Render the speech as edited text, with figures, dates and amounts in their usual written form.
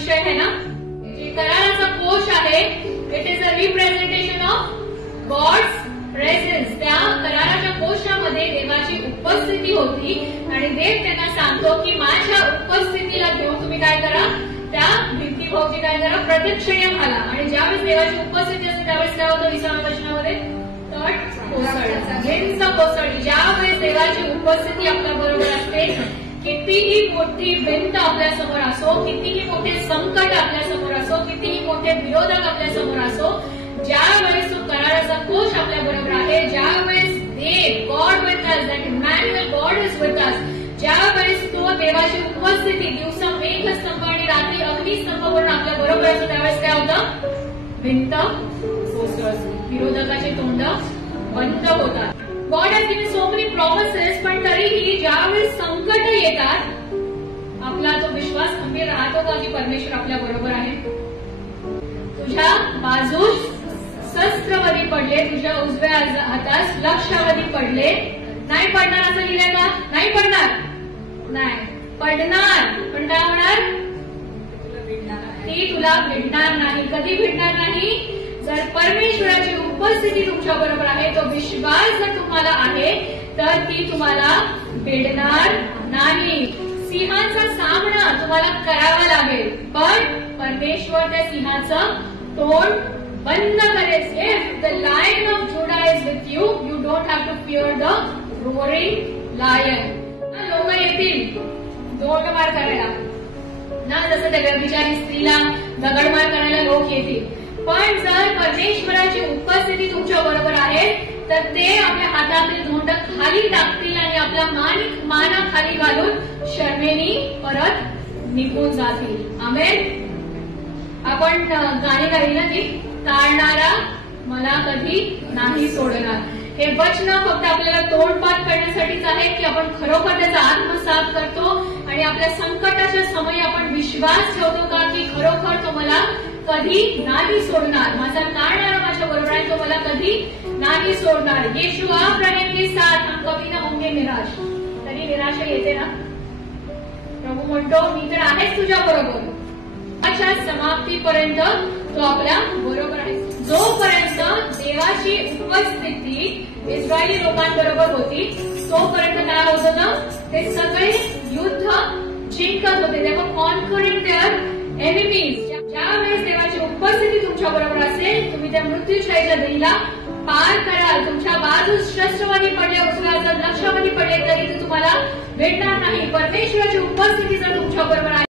विषय है ना. कराराचा कोश आहे, it is a representation of God's presence. त्या कराराच्या कोशामध्ये देवाची उपस्थिती होती आणि देव त्यांना सांगतो की माझ्या उपस्थितीला घेऊन तुम्ही काय करा, त्या भिंतीभोवती काय करा, प्रदक्षिणा घाला. आणि ज्यावेळेस देवाची उपस्थिती असते त्यावेळेस काय होतं 20व्या वचनामध्ये, तट कोसळला, भिंत कोसळली. ज्यावेळेस देवाची उपस्थिती आपल्या बरोबर असते, कितीही मोठी भिंत आपल्या समोर असो, कितीही मोठे संकट आपल्या समोर असो, कितीही मोठे विरोधक आपल्या समोर असो, ज्यावेळेस तो कराराचा कोश आपल्या बरोबर आहे, ज्यावेळेस देव God with us, that Emmanuel God is with us, ज्यावेळेस तो देवाची उपस्थिती दिवसा मेघस्तंभ आणि रात्री अग्निस्तंभ करून आपल्या बरोबर असतो, त्यावेळेस काय होतं, भिंत कोसळते, विरोधकाची तोंड बंद होतात. God has given so many promises, पण तरीही ज्यावेळेस संकट येतात आपला तो विश्वास खंबीर राहतो का की परमेश्वर आपल्या बरोबर आहे. तुझ्या बाजूस शस्त्रवधी पडले, तुझ्या उजव्या हातास लक्षावधी पडले. नाही पडणार असं लिहिलंय का, नाही पडणार, नाही पडणार, पण काय होणार, ती तुला भिडणार नाही. कधी भिडणार नाही, जर परमेश्वराची उपस्थिती तुमच्या बरोबर आहे, तो विश्वास जर तुम्हाला आहे तर ती तुम्हाला भिडणार नाही. सिंहाचा सामना तुम्हाला करावा लागेल, पण परमेश्वर त्या सिंहाचं तोंड बंद करेल. If the lion of Judah is with you, you don't have to fear the roaring lion. लोक येतील दगडमार करायला ना, जसं त्या व्यभिचारी स्त्रीला दगडमार करायला लोक येतील, पण जर परमेश्वराची उपस्थिती तुमच्या बरोबर आहे तर ते आपल्या हातातील धोंड खाली टाकतील आणि आपला माना खाली घालून शर्मेनी परत निघून जातील. आमेन. आपण गाणी गाईल ना की टाळणारा मला कधी नाही सोडणार. हे वचन फक्त आपल्याला तोंडपाठ करण्यासाठीच आहे की आपण खरोखर त्याचा आत्मसात करतो आणि आपल्या संकटाच्या समयी आपण विश्वास ठेवतो का की खरोखर तो मला कधी नाही सोडणार, माझा ताळणारा माझ्या बरोबर आहे, तो मला कधी नाही सोडणार. येशू आप रहेंगे साथ, हम कभी ना होंगे निराश. तरी निराशा येते ना, प्रभू म्हणतो मी तर आहेच तुझ्या बरोबर. अच्छा, समाप्तीपर्यंत तो आपल्या बरोबर आहे. जोपर्यंत देवाची उपस्थिती इस्रायली लोकांबरोबर होती तोपर्यंत काय होत होतं, ते सगळे युद्ध जिंकत होते. ते कॉन्करिंग देअर एनिमीज. ज्यावेळेस देवाची उपस्थिती तुमच्या बरोबर असेल, तुम्ही त्या मृत्यूच्या दरीला पार कराल. तुमच्या बाजूस शस्त्रवादी पडले, उजव्या लक्षावधी पडले तरी ते तुम्हाला भेटणार नाही. परमेश्वराची उपस्थिती जर तुमच्या बरोबर